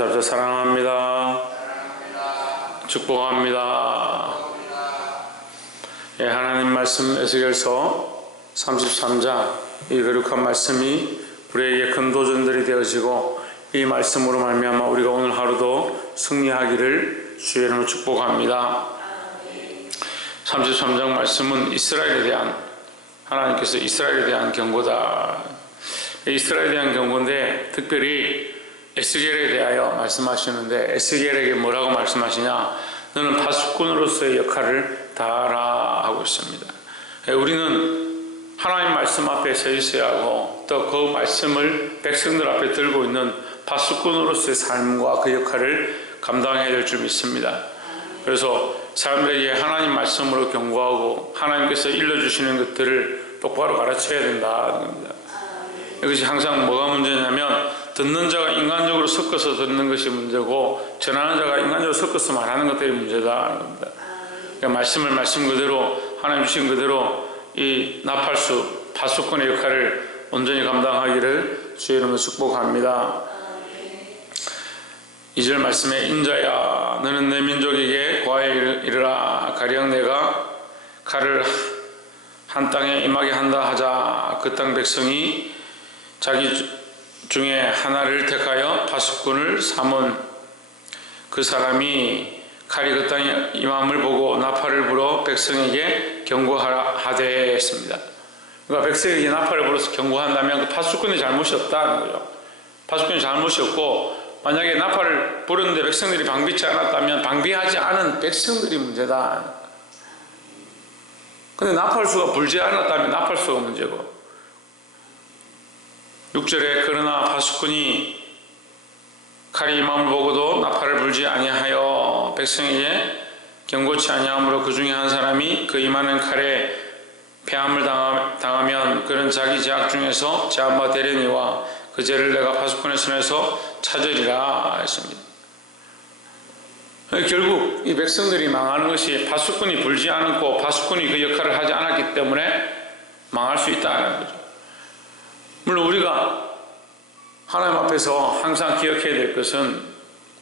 인사 앞서 사랑합니다. 축복합니다. 예, 하나님 말씀 에스겔서 33장 이 거룩한 말씀이 우리에게 큰 도전들이 되어지고 이 말씀으로 말미암아 우리가 오늘 하루도 승리하기를 주의 이름으로 축복합니다. 33장 말씀은 이스라엘에 대한 하나님께서 이스라엘에 대한 경고다. 이스라엘에 대한 경고인데 특별히 에스겔에 대하여 말씀하시는데 에스겔에게 뭐라고 말씀하시냐? 너는 파수꾼으로서의 역할을 다하라 하고 있습니다. 우리는 하나님 말씀 앞에 서 있어야 하고 또 그 말씀을 백성들 앞에 들고 있는 파수꾼으로서의 삶과 그 역할을 감당해야 될 줄 믿습니다. 그래서 사람들에게 하나님 말씀으로 경고하고 하나님께서 일러주시는 것들을 똑바로 가르쳐야 된다는 겁니다. 이것이 항상 뭐가 문제냐면 듣는 자가 인간적으로 섞어서 듣는 것이 문제고 전하는 자가 인간적으로 섞어서 말하는 것들이 문제다는 겁니다. 그러니까 말씀을 말씀 그대로 하나님 주신 그대로 이 나팔수 파수꾼의 역할을 온전히 감당하기를 주의 이름으로 축복합니다. 2절 말씀에 인자야 너는 내 민족에게 고하여 이르라 가령 내가 칼을 한 땅에 임하게 한다 하자 그 땅 백성이 자기 중에 하나를 택하여 파수꾼을 삼은 그 사람이 칼이 그 땅에 임함을 보고 나팔을 불어 백성에게 경고하되 했습니다. 그러니까 백성에게 나팔을 불어서 경고한다면 그 파수꾼의 잘못이 없다는 거죠. 파수꾼의 잘못이 없고 만약에 나팔을 부르는데 백성들이 방비치 않았다면 방비하지 않은 백성들이 문제다. 근데 나팔수가 불지 않았다면 나팔수가 문제고 6절에 그러나 파수꾼이 칼이 임함을 보고도 나팔을 불지 아니하여 백성에게 경고치 아니하므로 그 중에 한 사람이 그 임하는 칼에 패함을 당하면 그는 자기 죄악 중에서 제한바 되려니와 그 죄를 내가 파수꾼의 손에서 찾으리라 했습니다. 결국 이 백성들이 망하는 것이 파수꾼이 불지 않고 파수꾼이 그 역할을 하지 않았기 때문에 망할 수 있다는 거죠. 물론 우리가 하나님 앞에서 항상 기억해야 될 것은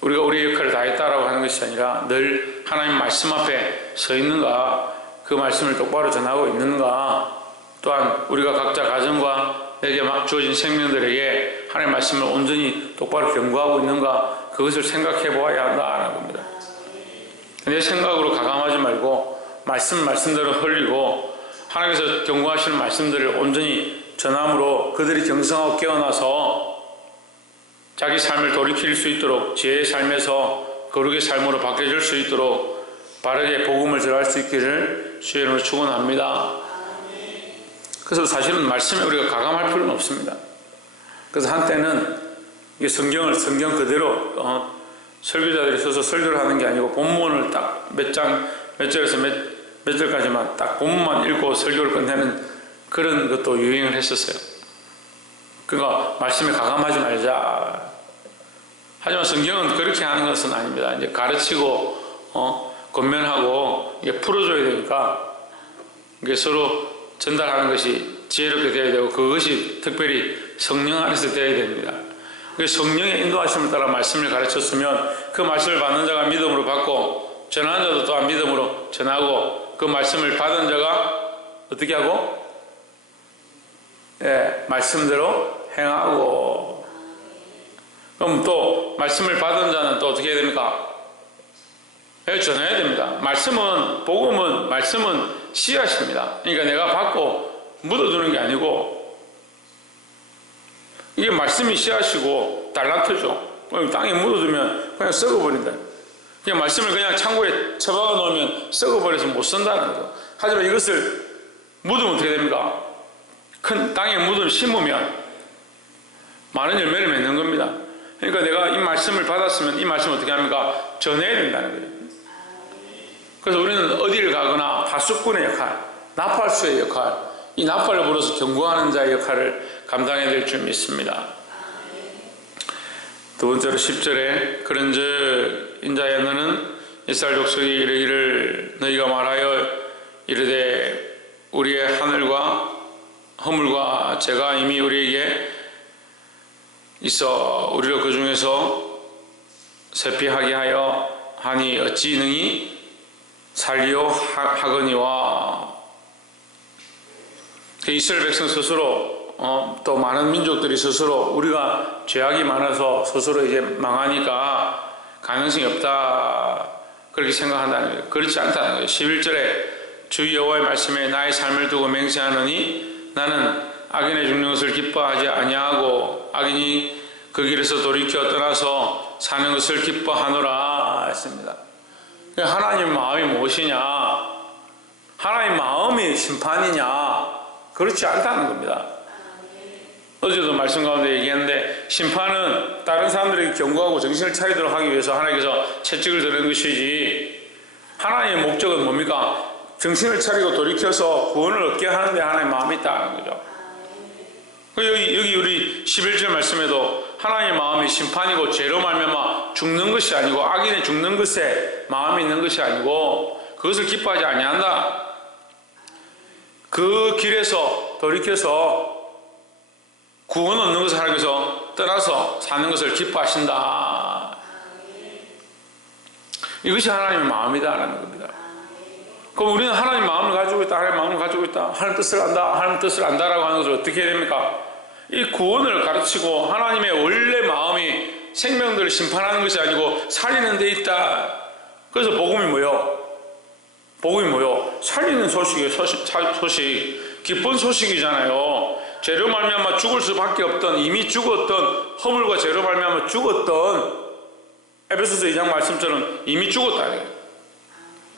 우리가 우리의 역할을 다했다라고 하는 것이 아니라 늘 하나님 말씀 앞에 서 있는가, 그 말씀을 똑바로 전하고 있는가, 또한 우리가 각자 가정과 내게 주어진 생명들에게 하나님 말씀을 온전히 똑바로 경고하고 있는가, 그것을 생각해 보아야 한다는 겁니다. 내 생각으로 가감하지 말고 말씀대로 흘리고 하나님께서 경고하시는 말씀들을 온전히 전함으로 그들이 경성하고 깨어나서 자기 삶을 돌이킬 수 있도록 지혜의 삶에서 거룩의 삶으로 바뀌어질 수 있도록 바르게 복음을 전할 수 있기를 주의 이름으로 축원합니다. 그래서 사실은 말씀에 우리가 가감할 필요는 없습니다. 그래서 한때는 이게 성경 그대로 설교자들이 서서 설교를 하는 게 아니고 본문을 딱 몇 절에서 몇 절까지만 딱 본문만 읽고 설교를 끝내는 그런 것도 유행을 했었어요. 그러니까 말씀에 가감하지 말자. 하지만 성경은 그렇게 하는 것은 아닙니다. 이제 가르치고 권면하고 이게 풀어줘야 되니까 이게 서로 전달하는 것이 지혜롭게 되어야 되고 그것이 특별히 성령 안에서 되어야 됩니다. 성령의 인도하심을 따라 말씀을 가르쳤으면 그 말씀을 받는 자가 믿음으로 받고 전하는 자도 또한 믿음으로 전하고 그 말씀을 받은 자가 어떻게 하고? 말씀대로 행하고. 그럼 또 말씀을 받은 자는 또 어떻게 해야 됩니까? 전해야 됩니다. 말씀은 씨앗입니다. 그러니까 내가 받고 묻어두는 게 아니고 이게 말씀이 씨앗이고 달란트죠. 땅에 묻어두면 그냥 썩어버린다. 그냥 말씀을 그냥 창고에 처박아 놓으면 썩어버려서 못 쓴다는 거죠. 하지만 이것을 묻으면 어떻게 됩니까? 큰 땅에 묻으면 심으면 많은 열매를 맺는 겁니다. 그러니까 내가 이 말씀을 받았으면 이 말씀을 어떻게 합니까? 전해야 된다는 거예요. 그래서 우리는 어디를 가거나 파수꾼의 역할, 나팔수의 역할, 이 나팔을 불어서 경고하는 자의 역할을 감당해야 될 줄 믿습니다. 두 번째로 10절에 그런즉 인자야 너는 이스라엘 족속이 이르기를 너희가 말하여 이르되 우리의 하늘과 허물과 죄가 이미 우리에게 있어 우리로 그 중에서 세피하게 하여 하니 어찌 능히 살리오 하거니와. 이스라엘 백성 스스로 또 많은 민족들이 스스로 우리가 죄악이 많아서 스스로 이제 망하니까 가능성이 없다 그렇게 생각한다는 거예요. 그렇지 않다는 거예요. 11절에 주 여호와의 말씀에 나의 삶을 두고 맹세하노니 나는 악인의 죽는 것을 기뻐하지 아니하고 악인이 그 길에서 돌이켜 떠나서 사는 것을 기뻐하노라 했습니다. 하나님 마음이 무엇이냐? 하나님 마음이 심판이냐? 그렇지 않다는 겁니다. 어제도 말씀 가운데 얘기했는데 심판은 다른 사람들에게 경고하고 정신을 차리도록 하기 위해서 하나님께서 채찍을 드는 것이지, 하나님의 목적은 뭡니까? 정신을 차리고 돌이켜서 구원을 얻게 하는데 하나님의 마음이 있다는 거죠. 여기 우리 11절 말씀에도 하나님의 마음이 심판이고 죄로 말미암아 죽는 것이 아니고 악인의 죽는 것에 마음이 있는 것이 아니고 그것을 기뻐하지 아니한다. 그 길에서 돌이켜서 구원 얻는 것을 하나님께서 떠나서 사는 것을 기뻐하신다. 이것이 하나님의 마음이다라는 겁니다. 그럼 우리는 하나님 마음을 가지고 있다, 하나님 마음을 가지고 있다, 하나님 뜻을 안다, 하나님 뜻을 안다라고 하는 것을 어떻게 해야 됩니까? 이 구원을 가르치고 하나님의 원래 마음이 생명들을 심판하는 것이 아니고 살리는 데 있다. 그래서 복음이 뭐요? 복음이 뭐요? 살리는 소식이에요. 소식. 기쁜 소식이잖아요. 죄로 말미암아 죽을 수밖에 없던, 이미 죽었던, 허물과 죄로 말미암아 죽었던, 에베소서 2장 말씀처럼 이미 죽었다.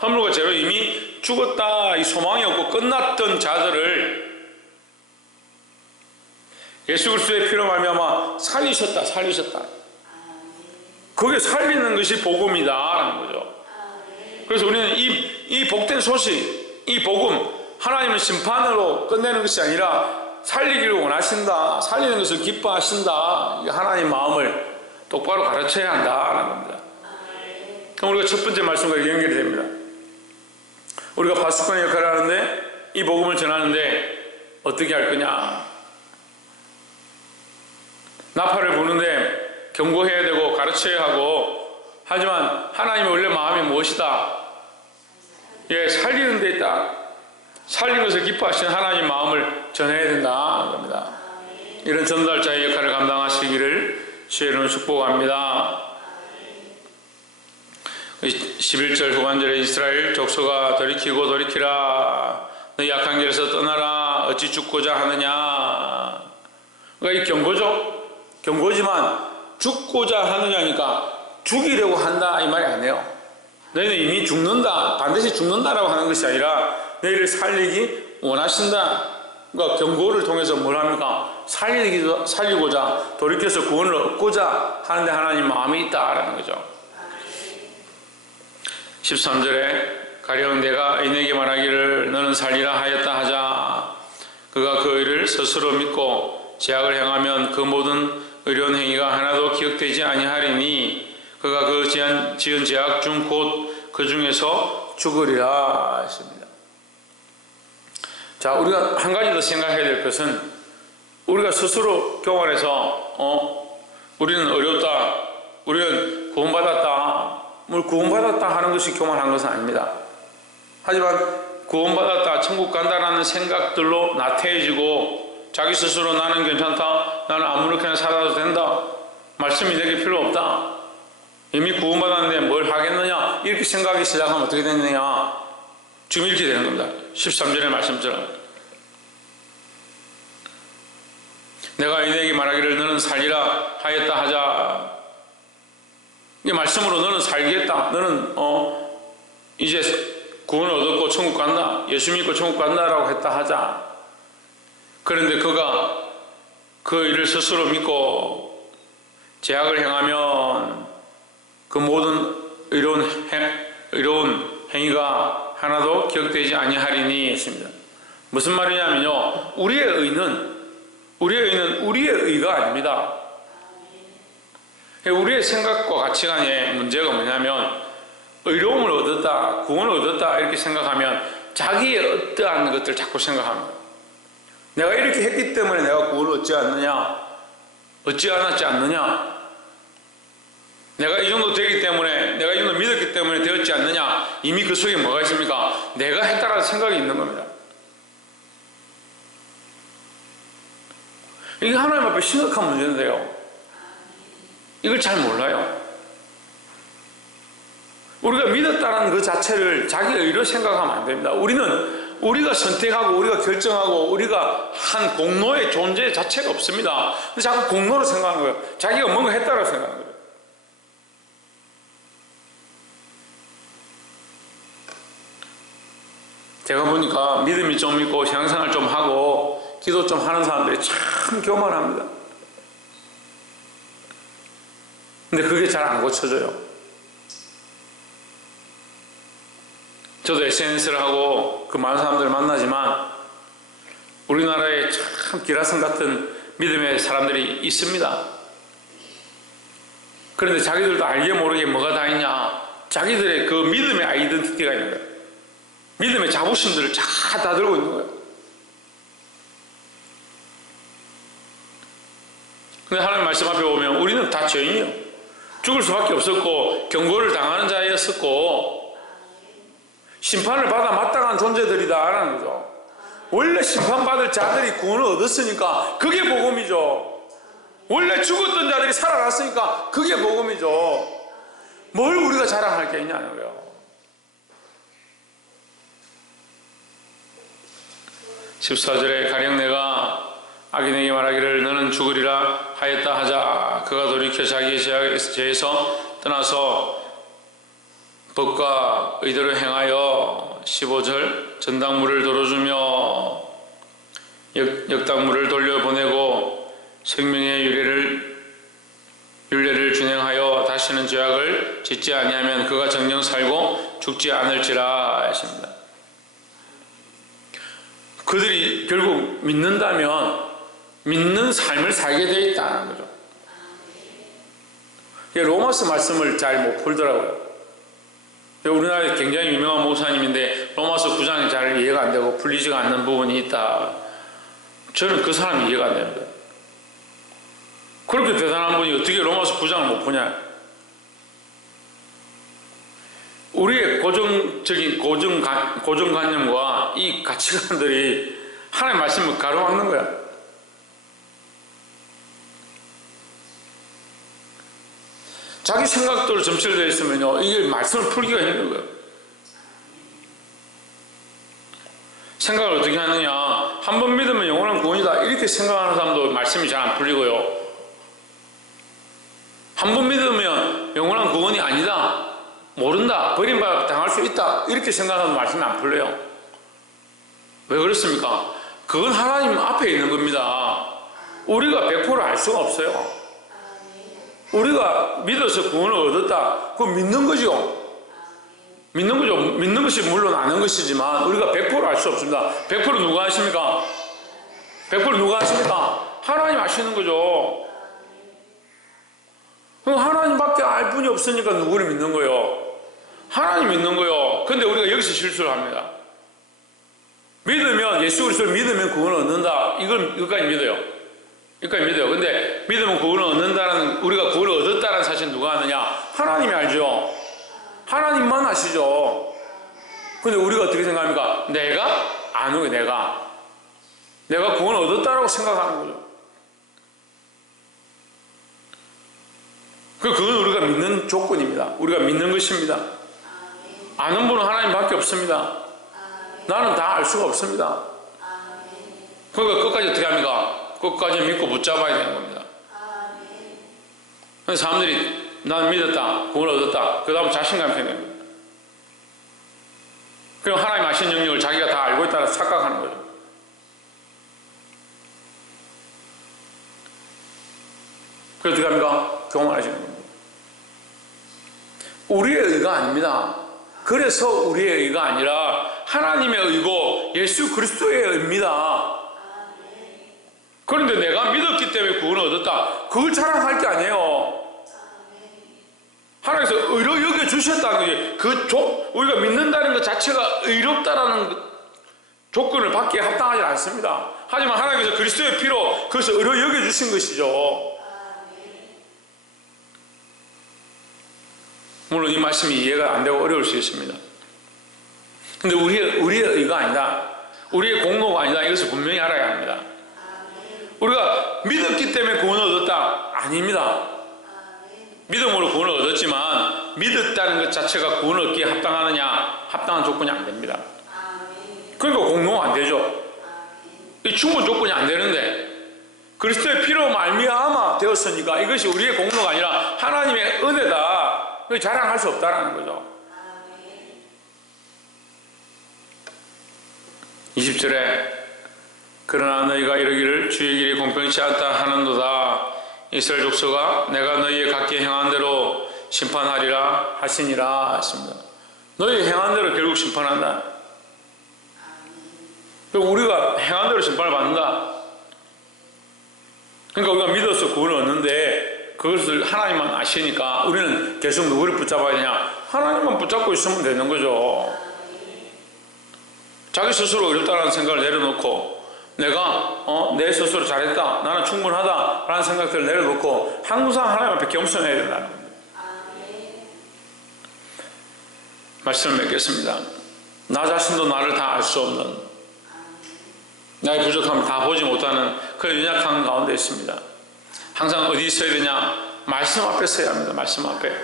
허물과 죄로 이미 죽었다. 이 소망이 없고 끝났던 자들을 예수 그리스도의 피로 말미암아 살리셨다. 그게 살리는 것이 복음이다라는 거죠. 그래서 우리는 이 복된 소식, 이 복음, 하나님은 심판으로 끝내는 것이 아니라 살리기를 원하신다, 살리는 것을 기뻐하신다, 하나님 마음을 똑바로 가르쳐야 한다라는 겁니다. 그럼 우리가 첫 번째 말씀과 연결이 됩니다. 우리가 파수꾼의 역할을 하는데, 이 복음을 전하는데 어떻게 할 거냐? 나팔을 부는데 경고해야 되고 가르쳐야 하고, 하지만 하나님의 원래 마음이 무엇이다? 살리는 데 있다. 살리는 것을 기뻐하시는 하나님의 마음을 전해야 된다는 겁니다. 이런 전달자의 역할을 감당하시기를 주의 이름으로 축복합니다. 11절 후반절에 이스라엘 족속아 돌이키고 돌이키라. 너희 악한 길에서 떠나라. 어찌 죽고자 하느냐. 그러니까 이 경고죠. 경고지만 죽고자 하느냐니까 죽이려고 한다 이 말이 아니에요. 너희는 이미 죽는다, 반드시 죽는다라고 하는 것이 아니라 너희를 살리기 원하신다. 그러니까 경고를 통해서 뭘 합니까? 살리고자, 돌이켜서 구원을 얻고자 하는데 하나님 마음이 있다라는 거죠. 13절에 가령 내가 의인에게 말하기를 너는 살리라 하였다 하자. 그가 그 의를 스스로 믿고 제약을 행하면 그 모든 의로운 행위가 하나도 기억되지 아니하리니 그가 그 지은 제약 중 곧 그 중에서 죽으리라 했습니다. 자, 우리가 한 가지 더 생각해야 될 것은, 우리가 스스로 교만해서 우리는 어렵다, 우리는 구원받았다, 구원받았다 하는 것이 교만한 것은 아닙니다. 하지만 구원받았다, 천국 간다라는 생각들로 나태해지고 자기 스스로 나는 괜찮다, 나는 아무렇게나 살아도 된다, 말씀이 내게 필요 없다, 이미 구원받았는데 뭘 하겠느냐, 이렇게 생각하기 시작하면 어떻게 되느냐, 지금 이렇게 되는 겁니다. 13절의 말씀처럼 내가 의인에게 말하기를 너는 살리라 하였다 하자. 이 말씀으로 너는 살겠다, 너는 이제 구원을 얻었고 천국 간다, 예수 믿고 천국 간다라고 했다 하자. 그런데 그가 그 일을 스스로 믿고 제약을 행하면 그 모든 의로운 행위가 하나도 기억되지 아니하리니 했습니다. 무슨 말이냐면요, 우리의 의는 우리의 의가 아닙니다. 우리의 생각과 가치관의 문제가 뭐냐면, 의로움을 얻었다, 구원을 얻었다 이렇게 생각하면 자기의 어떠한 것들 자꾸 생각합니다. 내가 이렇게 했기 때문에 내가 구원을 얻지 않느냐, 얻지 않았지 않느냐. 내가 이 정도 되기 때문에, 내가 이 정도 믿었기 때문에 되었지 않느냐. 이미 그 속에 뭐가 있습니까? 내가 했다라는 생각이 있는 겁니다. 이게 하나님 앞에 심각한 문제인데요, 이걸 잘 몰라요. 우리가 믿었다는 그 자체를 자기 의로 생각하면 안 됩니다. 우리가 선택하고 우리가 결정하고 우리가 한 공로의 존재 자체가 없습니다. 근데 자꾸 공로로 생각하는 거예요. 자기가 뭔가 했다고 생각하는 거예요. 제가 보니까 믿음이 좀 있고 신앙생활 좀 하고 기도 좀 하는 사람들이 참 교만합니다. 근데 그게 잘 안 고쳐져요. 저도 SNS를 하고 그 많은 사람들을 만나지만 우리나라에 참 기라성 같은 믿음의 사람들이 있습니다. 그런데 자기들도 알게 모르게 뭐가 다 있냐, 자기들의 그 믿음의 아이덴티티가 있는 거예요. 믿음의 자부심들을 다 들고 있는 거예요. 근데 하나님 말씀 앞에 오면 우리는 다 죄인이에요. 죽을 수밖에 없었고 경고를 당하는 자였었고 심판을 받아 마땅한 존재들이다라는 거죠. 원래 심판받을 자들이 구원을 얻었으니까 그게 복음이죠. 원래 죽었던 자들이 살아났으니까 그게 복음이죠. 뭘 우리가 자랑할 게 있냐는 거예요. 14절에 가령 내가 악인에게 말하기를 너는 죽으리라 하였다 하자 그가 돌이켜 자기의 죄에서 떠나서 법과 의대로 행하여 15절 전당물을 돌어주며 역당물을 돌려보내고 생명의 율례를 준행하여 다시는 죄악을 짓지 아니하면 그가 정녕 살고 죽지 않을지라 하십니다. 그들이 결국 믿는다면 믿는 삶을 살게 되어 있다는 거죠. 로마서 말씀을 잘 못 풀더라고요. 우리나라에 굉장히 유명한 목사님인데 로마서 9장이 잘 이해가 안 되고 풀리지가 않는 부분이 있다. 저는 그 사람이 이해가 안 됩니다. 그렇게 대단한 분이 어떻게 로마서 9장을 못 푸냐. 우리의 고정적인 고정관념과 이 가치관들이 하나님의 말씀을 가로막는 거야. 자기 생각대로 점철되어 있으면요, 이게 말씀을 풀기가 힘든 거예요. 생각을 어떻게 하느냐. 한 번 믿으면 영원한 구원이다 이렇게 생각하는 사람도 말씀이 잘 안 풀리고요. 한 번 믿으면 영원한 구원이 아니다, 모른다, 버림받아 당할 수 있다 이렇게 생각하는 말씀이 안 풀려요. 왜 그렇습니까? 그건 하나님 앞에 있는 겁니다. 우리가 100% 알 수가 없어요. 우리가 믿어서 구원을 얻었다, 그거 믿는 거죠. 믿는 거죠. 믿는 것이 물론 아는 것이지만 우리가 100% 알 수 없습니다. 100% 누가 아십니까? 100% 누가 아십니까? 하나님 아시는 거죠. 그럼 하나님밖에 알 분이 없으니까 누구를 믿는 거예요? 하나님 믿는 거예요. 근데 우리가 여기서 실수를 합니다. 믿으면, 예수 그리스도를 믿으면 구원을 얻는다, 이것까지 믿어요. 여기까지 믿어요. 근데 믿으면 구원을 얻는다는, 우리가 구원을 얻었다는 사실 누가 아느냐? 하나님이 알죠. 하나님만 아시죠. 근데 우리가 어떻게 생각합니까? 내가 아는 거예요. 내가 구원을 얻었다라고 생각하는 거죠. 그건 우리가 믿는 조건입니다. 우리가 믿는 것입니다. 아는 분은 하나님밖에 없습니다. 나는 다 알 수가 없습니다. 그러니까 끝까지 어떻게 합니까? 끝까지 믿고 붙잡아야 되는 겁니다. 그래서 사람들이 나는 믿었다, 구원을 얻었다, 그 다음 자신감이 생겨요. 그럼 하나님 아신 영역을 자기가 다 알고 있다고 착각하는 거죠. 그래서 어떻게 합니까? 교만하시는 겁니다. 우리의 의가 아닙니다. 그래서 우리의 의가 아니라 하나님의 의고 예수 그리스도의 의입니다. 그런데 내가 믿었기 때문에 구원을 얻었다, 그걸 자랑할 게 아니에요. 하나님께서 의로 여겨주셨다는 게, 우리가 믿는다는 것 자체가 의롭다라는 조건을 받기에 합당하지 않습니다. 하지만 하나님께서 그리스도의 피로 그것을 의로 여겨주신 것이죠. 물론 이 말씀이 이해가 안 되고 어려울 수 있습니다. 근데 우리의 의가 아니다, 우리의 공로가 아니다, 이것을 분명히 알아야 합니다. 우리가 믿었기 때문에 구원을 얻었다? 아닙니다. 믿음으로 구원을 얻었지만 믿었다는 것 자체가 구원을 얻기에 합당하느냐? 합당한 조건이 안 됩니다. 그러니까 공로가 안 되죠. 이 충분 조건이 안 되는데 그리스도의 피로 말미암아 되었으니까 이것이 우리의 공로가 아니라 하나님의 은혜다, 자랑할 수 없다라는 거죠. 20절에 그러나 너희가 이르기를 주의 길이 공평치 않다 하는도다. 이스라엘 족속아 내가 너희의 각기 행한 대로 심판하리라 하시니라 했습니다. 너희 행한 대로 결국 심판한다. 그리고 우리가 행한 대로 심판을 받는다. 그러니까 우리가 믿어서 구원을 얻는데 그것을 하나님만 아시니까 우리는 계속 누구를 붙잡아야 되냐? 하나님만 붙잡고 있으면 되는 거죠. 자기 스스로 어렵다는 생각을 내려놓고 내가 내 스스로 잘했다, 나는 충분하다 라는 생각들을 내려놓고 항상 하나님 앞에 겸손해야 된다는 겁니다. 말씀을 맺겠습니다. 나 자신도 나를 다 알 수 없는, 나의 부족함을 다 보지 못하는 그런 연약한 가운데 있습니다. 항상 어디 있어야 되냐? 말씀 앞에 서야 합니다. 말씀 앞에.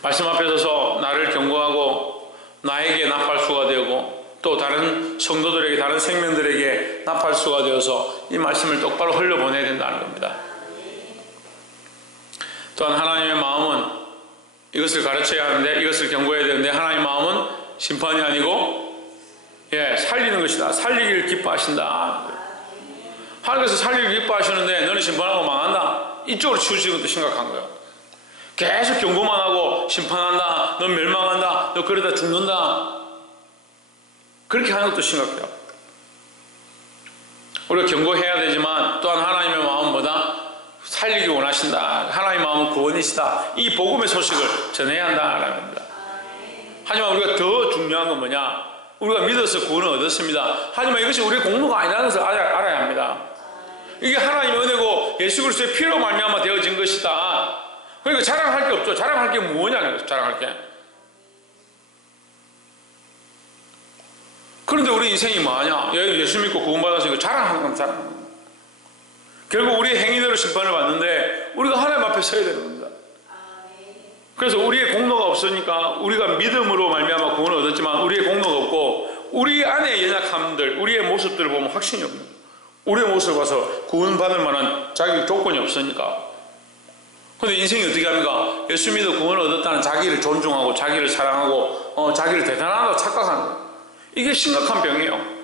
말씀 앞에 서서 나를 경고하고 나에게 나팔수가 되고 또 다른 성도들에게, 다른 생명들에게 나팔수가 되어서 이 말씀을 똑바로 흘려보내야 된다는 겁니다. 또한 하나님의 마음은 이것을 가르쳐야 하는데, 이것을 경고해야 되는데, 하나님의 마음은 심판이 아니고 살리는 것이다. 살리기를 기뻐하신다. 하나님께서 살리기를 기뻐하시는데 너는 심판하고 망한다, 이쪽으로 치우치는 것도 심각한 거예요. 계속 경고만 하고 심판한다, 넌 멸망한다, 너 그러다 죽는다, 그렇게 하는 것도 심각해요. 우리가 경고해야 되지만 또한 하나님의 마음은 뭐다? 살리기 원하신다. 하나님의 마음은 구원이시다. 이 복음의 소식을 전해야 한다라는 겁니다. 하지만 우리가 더 중요한 건 뭐냐? 우리가 믿어서 구원을 얻었습니다. 하지만 이것이 우리의 공로가 아니라는 것을 알아야 합니다. 이게 하나님의 은혜고 예수 그리스도의 피로 말미암아 되어진 것이다. 그러니까 자랑할 게 없죠. 자랑할 게 뭐냐는 거죠. 자랑할 게. 그런데 우리 인생이 뭐하냐? 예수 믿고 구원받았으니까 자랑하는 건 자랑하는 거예요. 결국 우리의 행위대로 심판을 받는데 우리가 하나님 앞에 서야 되는 겁니다. 그래서 우리의 공로가 없으니까 우리가 믿음으로 말미암아 구원을 얻었지만 우리의 공로가 없고 우리 안에 연약함들, 우리의 모습들을 보면 확신이 없는 거예요. 우리의 모습을 봐서 구원받을 만한 자기 조건이 없으니까. 그런데 인생이 어떻게 합니까? 예수 믿어 구원을 얻었다는 자기를 존중하고 자기를 사랑하고 자기를 대단하다고 착각하는 거예요. 이게 심각한 병이에요.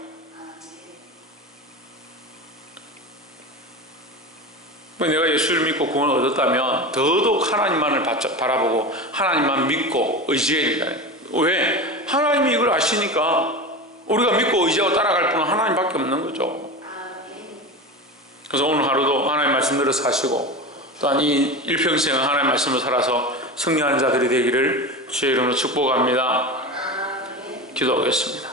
내가 예수를 믿고 구원을 얻었다면 더더욱 하나님만을 바라보고 하나님만 믿고 의지해야 된다. 왜? 하나님이 이걸 아시니까 우리가 믿고 의지하고 따라갈 분은 하나님밖에 없는 거죠. 그래서 오늘 하루도 하나님 말씀대로 사시고 또한 이 일평생을 하나님 말씀을 살아서 승리하는 자들이 되기를 주의 이름으로 축복합니다. 기도하겠습니다.